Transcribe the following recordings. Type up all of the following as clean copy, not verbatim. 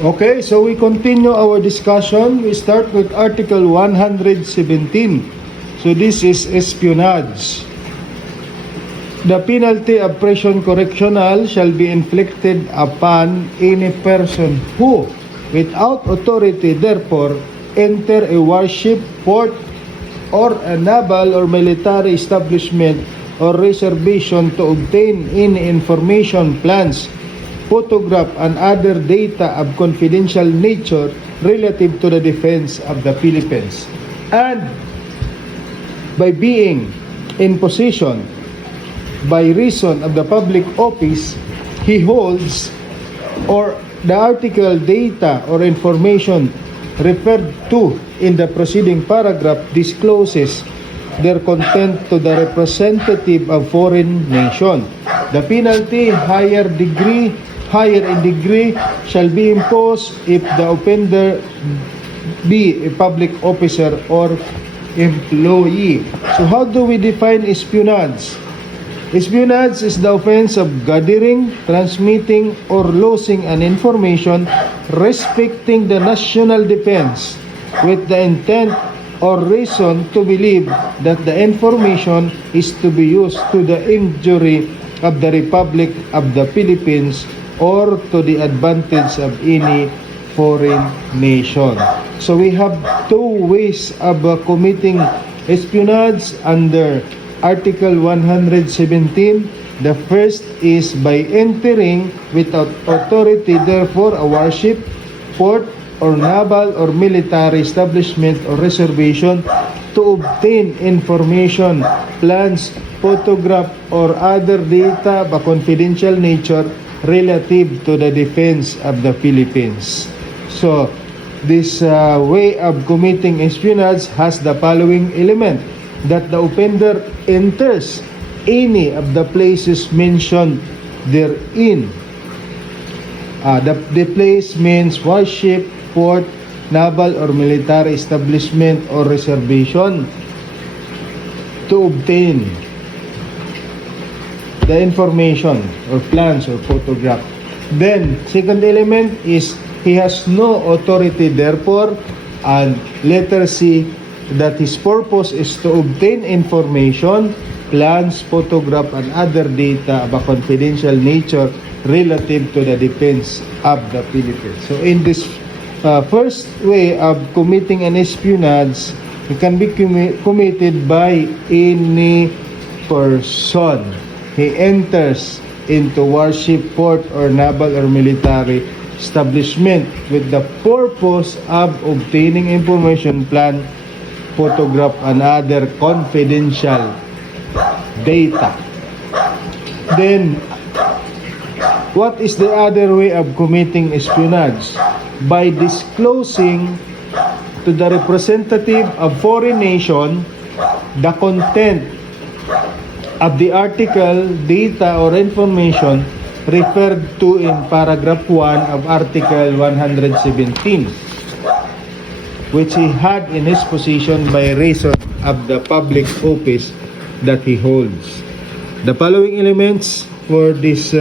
Okay, so we continue our discussion. We start with Article 117. So this is espionage. The penalty of prison correctional shall be inflicted upon any person who, without authority, therefore, enter a warship, port, or a naval or military establishment or reservation to obtain any information, plans, photograph, and other data of confidential nature relative to the defense of the Philippines. And by being in possession by reason of the public office he holds, or the article, data, or information referred to in the preceding paragraph discloses their content to the representative of foreign nation. The penalty higher in degree shall be imposed if the offender be a public officer or employee. So how do we define espionage? Espionage is the offense of gathering, transmitting, or losing an information respecting the national defense with the intent or reason to believe that the information is to be used to the injury of the Republic of the Philippines or to the advantage of any foreign nation. So we have two ways of committing espionage under Article 117. The first is by entering without authority, therefore, a warship, port, or naval or military establishment or reservation to obtain information, plans, photograph, or other data of a confidential nature relative to the defense of the Philippines. So, this way of committing espionage has the following element: that the offender enters any of the places mentioned therein. The place means warship, port, naval or military establishment or reservation to obtain the information or plans or photograph. Then, second element is he has no authority therefore, and letter C, that his purpose is to obtain information, plans, photograph, and other data of a confidential nature relative to the defense of the Philippines. So in this first way of committing an espionage, it can be committed by any person. He enters into warship, port, or naval or military establishment with the purpose of obtaining information, plan, photograph, and other confidential data. Then, what is the other way of committing espionage? By disclosing to the representative of foreign nation the content of the article, data, or information referred to in paragraph 1 of Article 117, which he had in his possession by reason of the public office that he holds. The following elements for this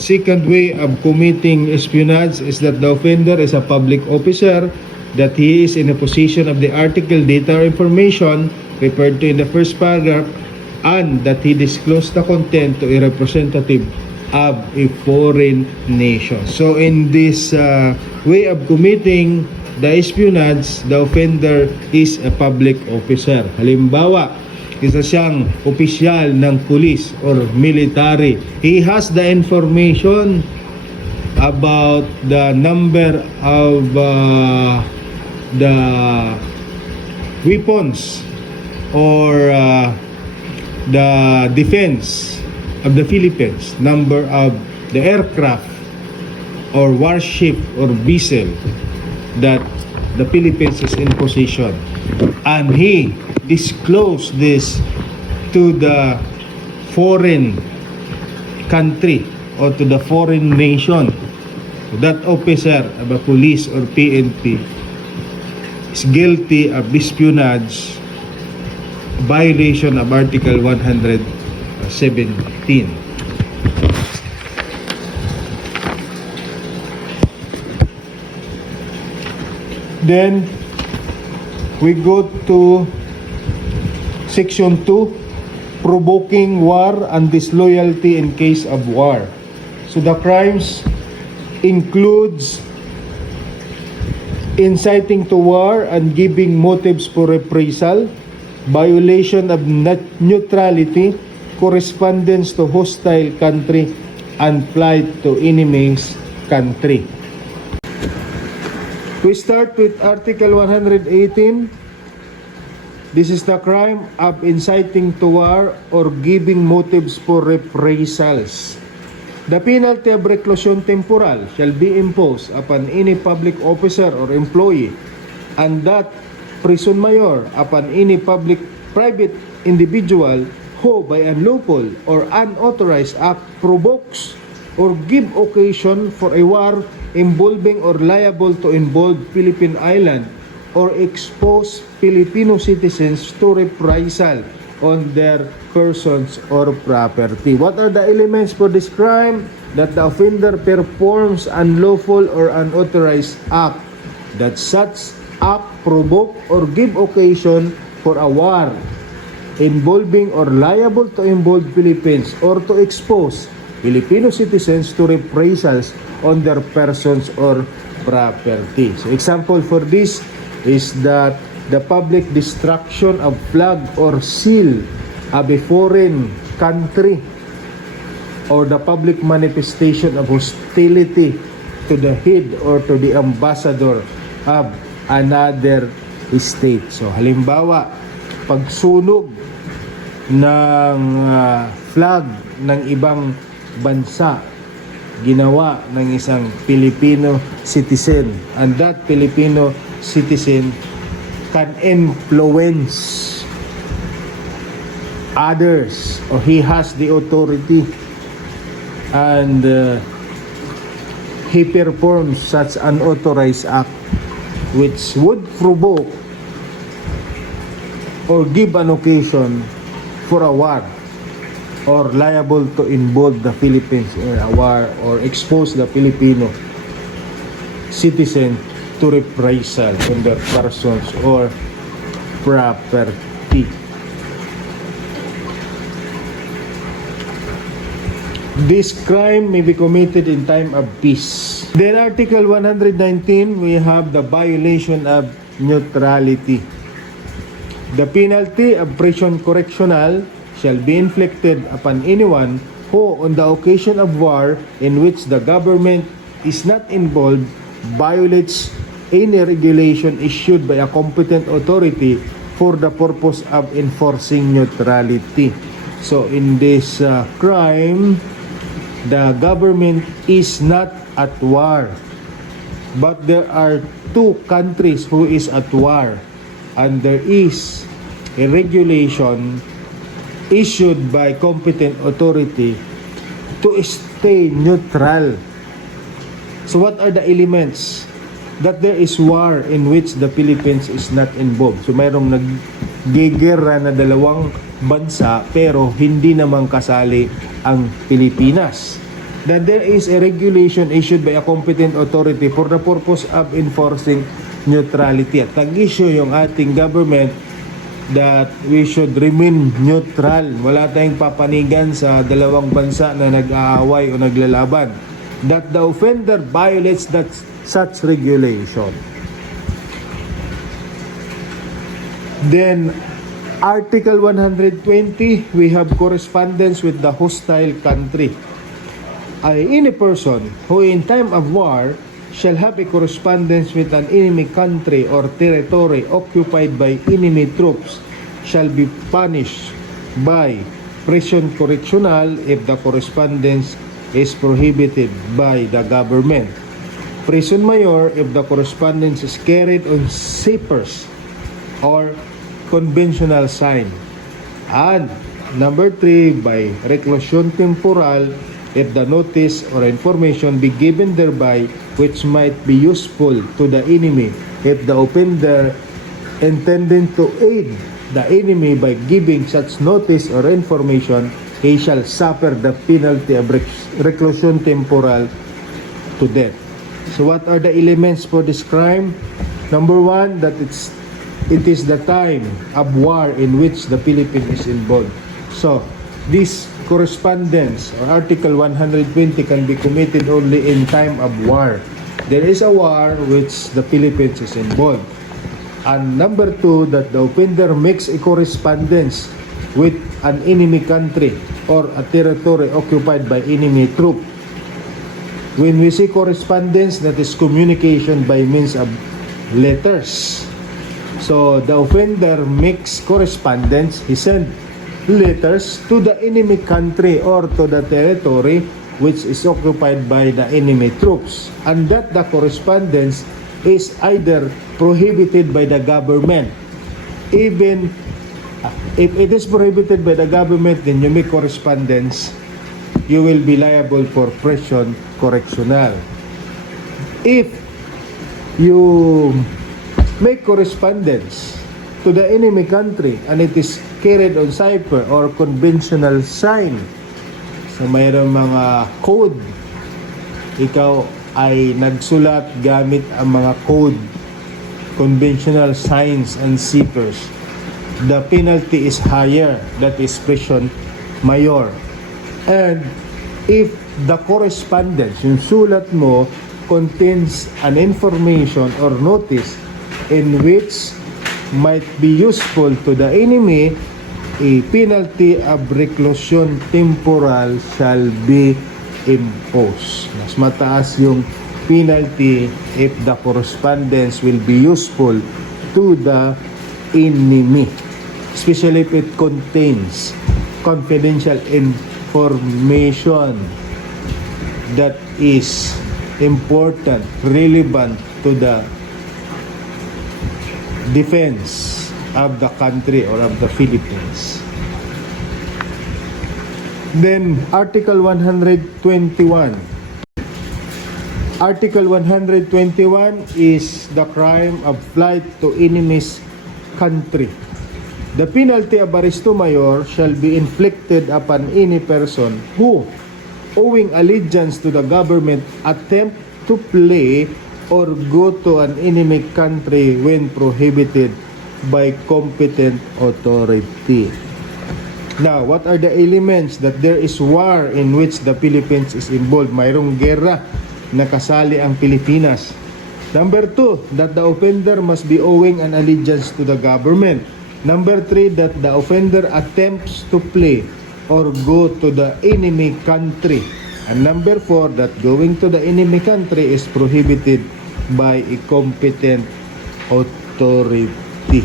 second way of committing espionage is that the offender is a public officer, that he is in a position of the article, data, or information referred to in the first paragraph, and that he disclosed the content to a representative of a foreign nation. So in this way of committing the espionage, the offender is a public officer. Halimbawa, isa siyang opisyal ng police or military. He has the information about the number of the weapons or the defense of the Philippines, number of the aircraft or warship or vessel that the Philippines is in possession, and he disclosed this to the foreign country or to the foreign nation. That officer of a police or PNP is guilty of espionage, violation of Article 117. Then we go to section 2, provoking war and disloyalty in case of war. So the crimes includes inciting to war and giving motives for reprisal, violation of neutrality, correspondence to hostile country, and flight to enemy's country. We start with Article 118. This is the crime of inciting to war or giving motives for reprisals. The penalty of reclusion temporal shall be imposed upon any public officer or employee, and that prison mayor upon any private individual who by unlawful or unauthorized act provokes or give occasion for a war involving or liable to involve Philippine Island or expose Filipino citizens to reprisal on their persons or property. What are the elements for this crime? That the offender performs unlawful or unauthorized act, that such act provoke or give occasion for a war involving or liable to involve Philippines or to expose Filipino citizens to reprisals on their persons or property. So example for this is that the public destruction of flag or seal of a foreign country, or the public manifestation of hostility to the head or to the ambassador of another state. So halimbawa, pagsunog ng flag ng ibang bansa ginawa ng isang Filipino citizen, and that Filipino citizen can influence others, or he has the authority and he performs such an unauthorized act which would provoke or give an occasion for a war or liable to involve the Philippines in a war or expose the Filipino citizen to reprisal on their persons or property. This crime may be committed in time of peace. Then Article 119, we have the violation of neutrality. The penalty of prison correctional shall be inflicted upon anyone who, on the occasion of war in which the government is not involved, violates any regulation issued by a competent authority for the purpose of enforcing neutrality. So in this crime, the government is not at war, but there are two countries who is at war, and there is a regulation issued by competent authority to stay neutral. So what are the elements? That there is war in which the Philippines is not involved. So mayroong naggigera na dalawang bansa pero hindi naman kasali ang Pilipinas. That there is a regulation issued by a competent authority for the purpose of enforcing neutrality. At nag-issue yung ating government that we should remain neutral. Wala tayong papanigan sa dalawang bansa na nag-aaway o naglalaban. That the offender violates that such regulation. Then Article 120, we have correspondence with the hostile country. Any person who in time of war shall have a correspondence with an enemy country or territory occupied by enemy troops shall be punished by prison correctional if the correspondence is prohibited by the government. Prison mayor if the correspondence is carried on papers or conventional sign. And number 3, by reclusion temporal if the notice or information be given thereby which might be useful to the enemy if the offender intending to aid the enemy by giving such notice or information, he shall suffer the penalty of reclusion temporal to death. So what are the elements for this crime? Number one, that it is the time of war in which the Philippines is involved. So, this correspondence or Article 120 can be committed only in time of war. There is a war which the Philippines is involved. And number two, that the offender makes a correspondence with an enemy country or a territory occupied by enemy troop. When we say correspondence, that is communication by means of letters. So the offender makes correspondence, he sent letters to the enemy country or to the territory which is occupied by the enemy troops, and that the correspondence is either prohibited by the government. Even if it is prohibited by the government, then you make correspondence, you will be liable for prison correctional. If you make correspondence to the enemy country and it is carried on cipher or conventional sign, so mayroong mga code, ikaw ay nagsulat gamit ang mga code, conventional signs and ciphers, the penalty is higher, that is prison mayor. And if the correspondence, yung sulat mo, contains an information or notice in which might be useful to the enemy, a penalty of reclusion temporal shall be imposed. Mas mataas yung penalty if the correspondence will be useful to the enemy, especially if it contains confidential information that is important, relevant to the defense of the country or of the Philippines. Then Article 121. Article 121 is the crime of flight to enemy's country. The penalty of arresto mayor shall be inflicted upon any person who, owing allegiance to the government, attempt to flee or go to an enemy country when prohibited by competent authority. Now, what are the elements that there is war in which the Philippines is involved? Mayroong gera na kasali ang Pilipinas. Number two, that the offender must be owing an allegiance to the government. Number three, that the offender attempts to flee or go to the enemy country. And number four, that going to the enemy country is prohibited by a competent authority.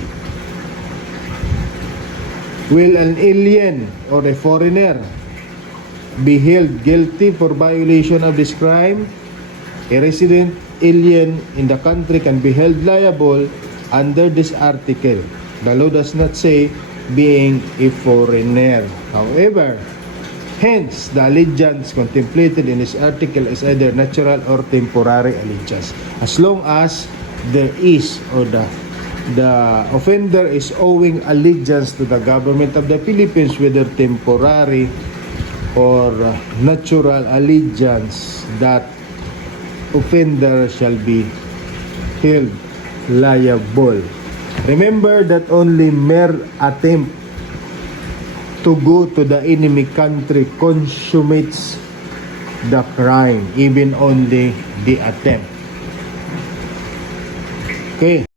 Will an alien or a foreigner be held guilty for violation of this crime? A resident alien in the country can be held liable under this article. The law does not say being a foreigner. However, hence, the allegiance contemplated in this article is either natural or temporary allegiance. As long as there is, or the offender is owing allegiance to the government of the Philippines, whether temporary or natural allegiance, that offender shall be held liable. Remember that only mere attempt to go to the enemy country consummates the crime, even only the attempt. Okay.